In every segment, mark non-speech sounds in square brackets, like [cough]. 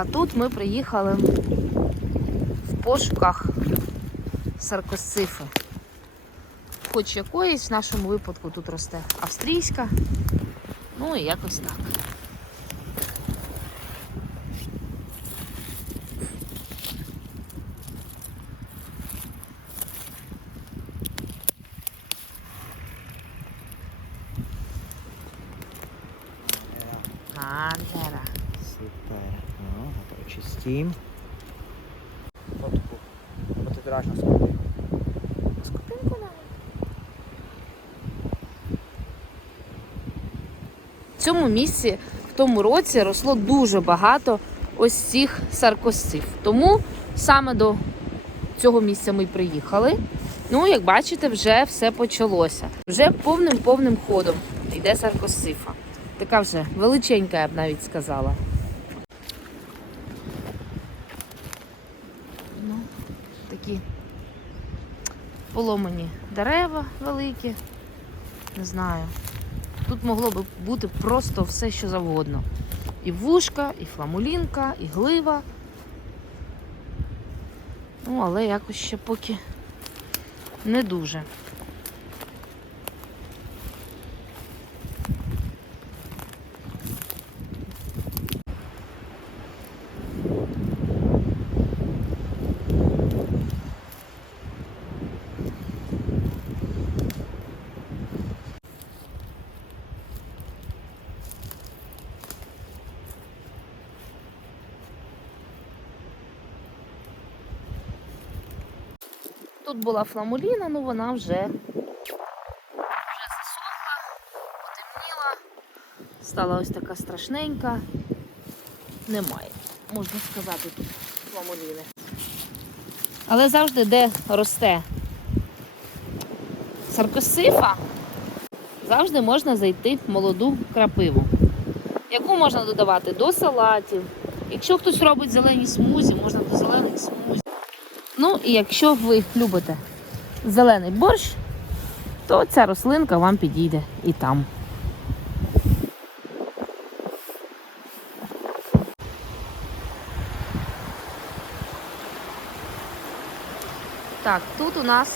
А тут ми приїхали в пошуках саркосцифи. Хоч якоїсь в нашому випадку тут росте австрійська. Ну і якось так. Антера. Супер. Ну, очистім. Фотку. Або ти драж на. Скупинку навіть. В цьому місці в тому році росло дуже багато ось цих саркосців. Тому саме до цього місця ми приїхали. Ну, як бачите, вже все почалося. Вже повним повним ходом йде саркосцифа. Така вже величенька, я б навіть сказала. Ну, такі поломані дерева великі. Не знаю. Тут могло би бути просто все, що завгодно. І вушка, і фламулінка, і глива. Ну, але якось ще поки не дуже. Тут була фламуліна, ну вона вже, вже засохла, потемніла, стала ось така страшненька. Немає, можна сказати, тут фламуліни. Але завжди, де росте саркосифа, завжди можна зайти в молоду крапиву, яку можна додавати до салатів. Якщо хтось робить зелені смузі, можна до зелених смузі. Ну і якщо ви любите зелений борщ, то ця рослинка вам підійде і там. Так, тут у нас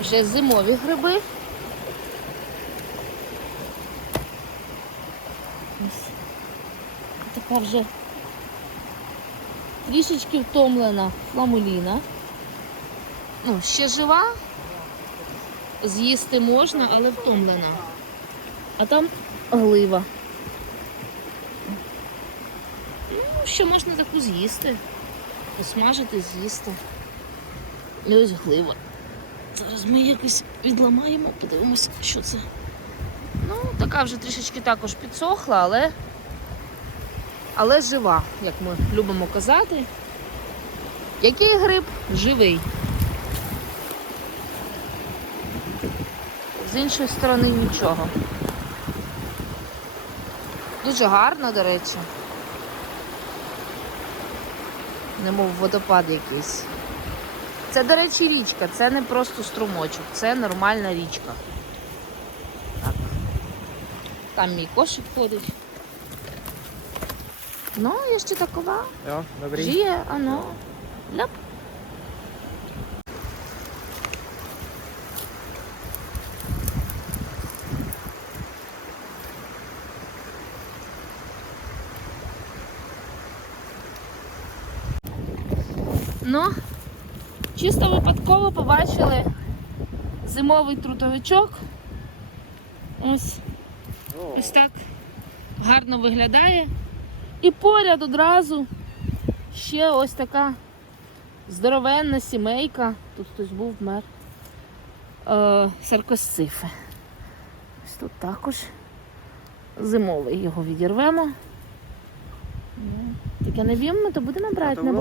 вже зимові гриби. Ось. Така вже трішечки втомлена фламуліна. Ну, ще жива. З'їсти можна, але втомлена. А там глива. Ну, ще можна таку з'їсти. Посмажити, з'їсти. І ось глива. Зараз ми якось відламаємо, подивимося, що це. Ну, така вже трішечки також підсохла, але але жива, як ми любимо казати. Який гриб? Живий. З іншої сторони нічого. Дуже гарно, до речі. Немов водопад якийсь. Це, до речі, річка, це не просто струмочок, це нормальна річка. Так. Там мій кошик ходить. No, ještě taková. Jo, dobrý. Žije, ano. Lep. Ну, чисто випадково побачили зимовий трутовичок. Ось Ось так гарно виглядає. І поряд одразу ще ось така здоровенна сімейка. Тут хтось був мер. Е, саркосцифи. Ось тут також зимовий його відірвемо. Ну, Таке не в'ємо, то будемо брати, не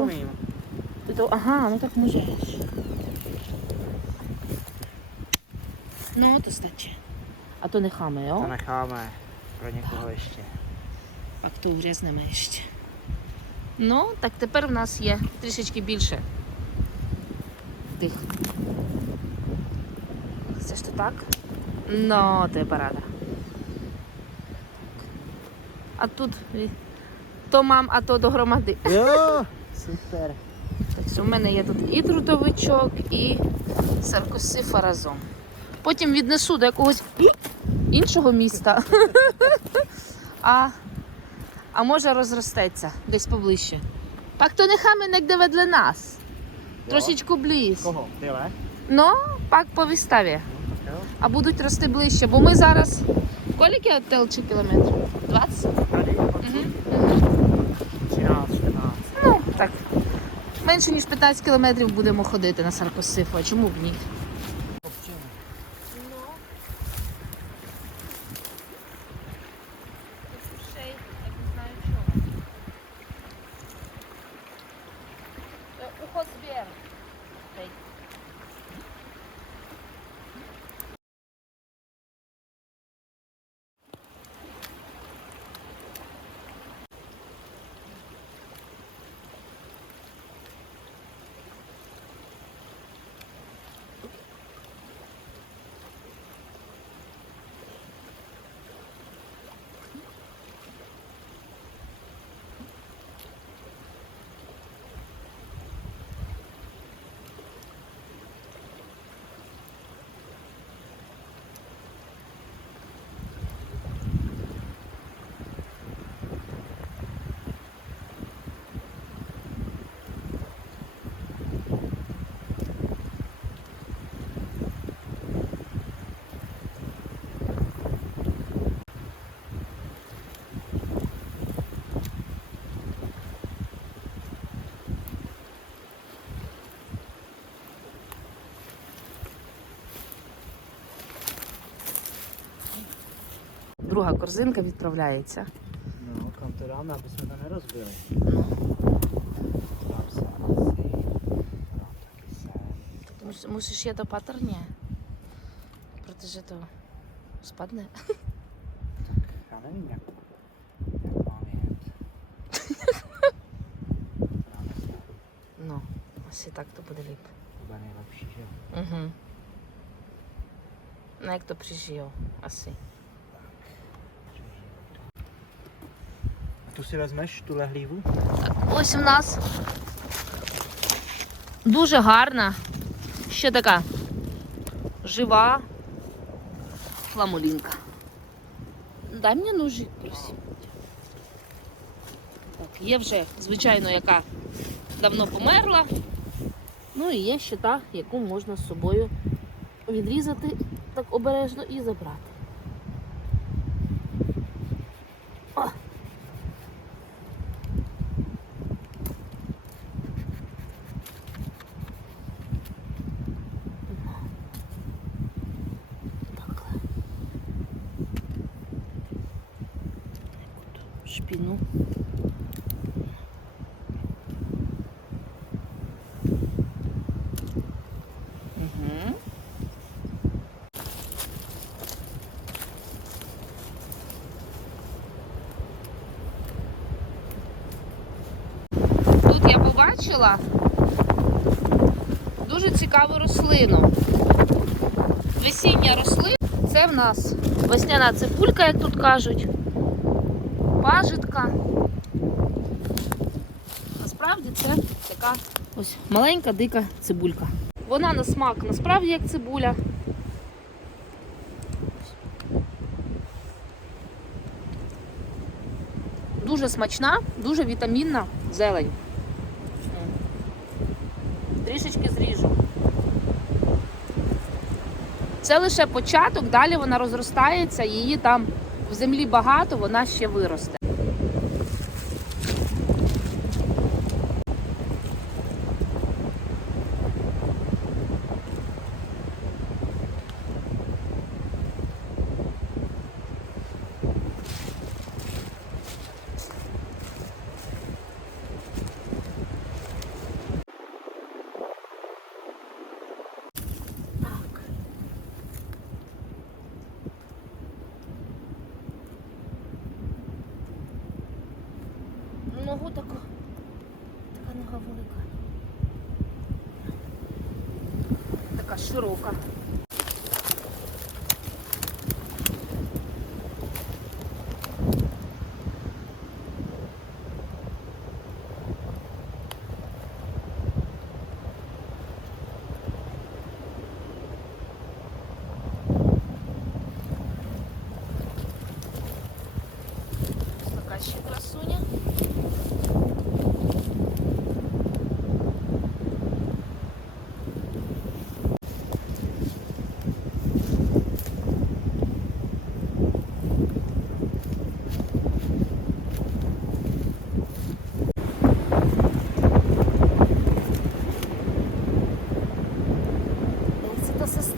то- Ага, ну так може. Ну, то стаче. А то не хаме, To о? necháme pro někoho ještě. Так то врязнемо ще. Ну, так тепер в нас є трішечки більше тих. Це ж то так? Ну, ти парада. А тут То мам, а то до громади. О, [laughs] супер. Так що в мене є тут і трудовичок, і саркосифа разом. Потім віднесу до якогось іншого міста. [laughs] А, а може розростеться десь поближче. Пак то нехай мене де ведle нас. Трошечку близь. Кого? Тyle? Ну, пак по виставі. Jo. А будуть рости ближче, бо ми зараз. Скільки від Телчі кілометрів? 20? Tady. Угу. 13, 14. Ну, так. Менше ніж 15 кілометрів будемо ходити на Саркосифу, а чому б ні? Друга корзинка відправляється. No, kam to dáme, aby jsme to nerozbili? Ну, Dám se asi. Dám taky sem. ти мус- мусиш є допатрні, protože to spadne. Já nevím, jak, jak mám jet. Dáme sem. Ну, asi tak to bude líp. To bude nejlepší, že jo? Угу. Ну, як то прижив, asi. A tu si vezmeš tuhle? Ось у нас дуже гарна, ще така жива фламулінка. Дай мені ножик, просим. Так, є вже, звичайно, яка давно померла. Ну і є ще та, яку можна з собою відрізати так обережно і забрати. Угу. Тут я побачила дуже цікаву рослину. Весіння рослина. Це в нас весняна цибулька, як тут кажуть. Пажитка. Насправді це така ось маленька дика цибулька. Вона на смак насправді як цибуля. Дуже смачна, дуже вітамінна зелень. Трішечки зріжу. Це лише початок, далі вона розростається, її там в землі багато, вона ще виросте. така широка. Така ще красуня.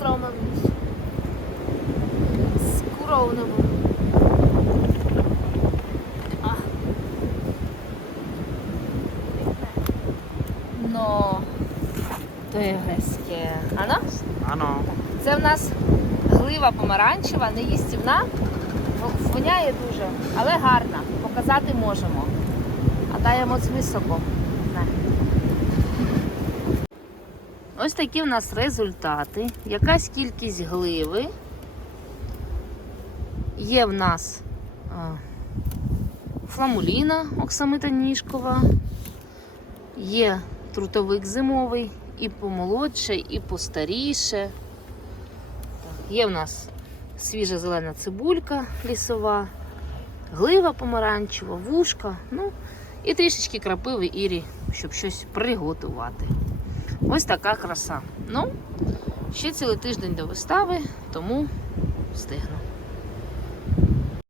Stromamış. Skuro mı? Ah. No. То є грецьке. Ано? Ано. Це в нас глива помаранчева, не їстівна. Ну, воняє дуже, але гарна. Показати можемо. А даємо з високо. Ось такі в нас результати. Якась кількість гливи. Є в нас фламуліна оксамита ніжкова. Є трутовик зимовий, і помолодше, і постаріше. Є в нас свіжа зелена цибулька лісова, глива помаранчева, вушка, ну і трішечки крапиви ірі, щоб щось приготувати. Ось така краса. Ну, ще цілий тиждень до вистави, тому встигну.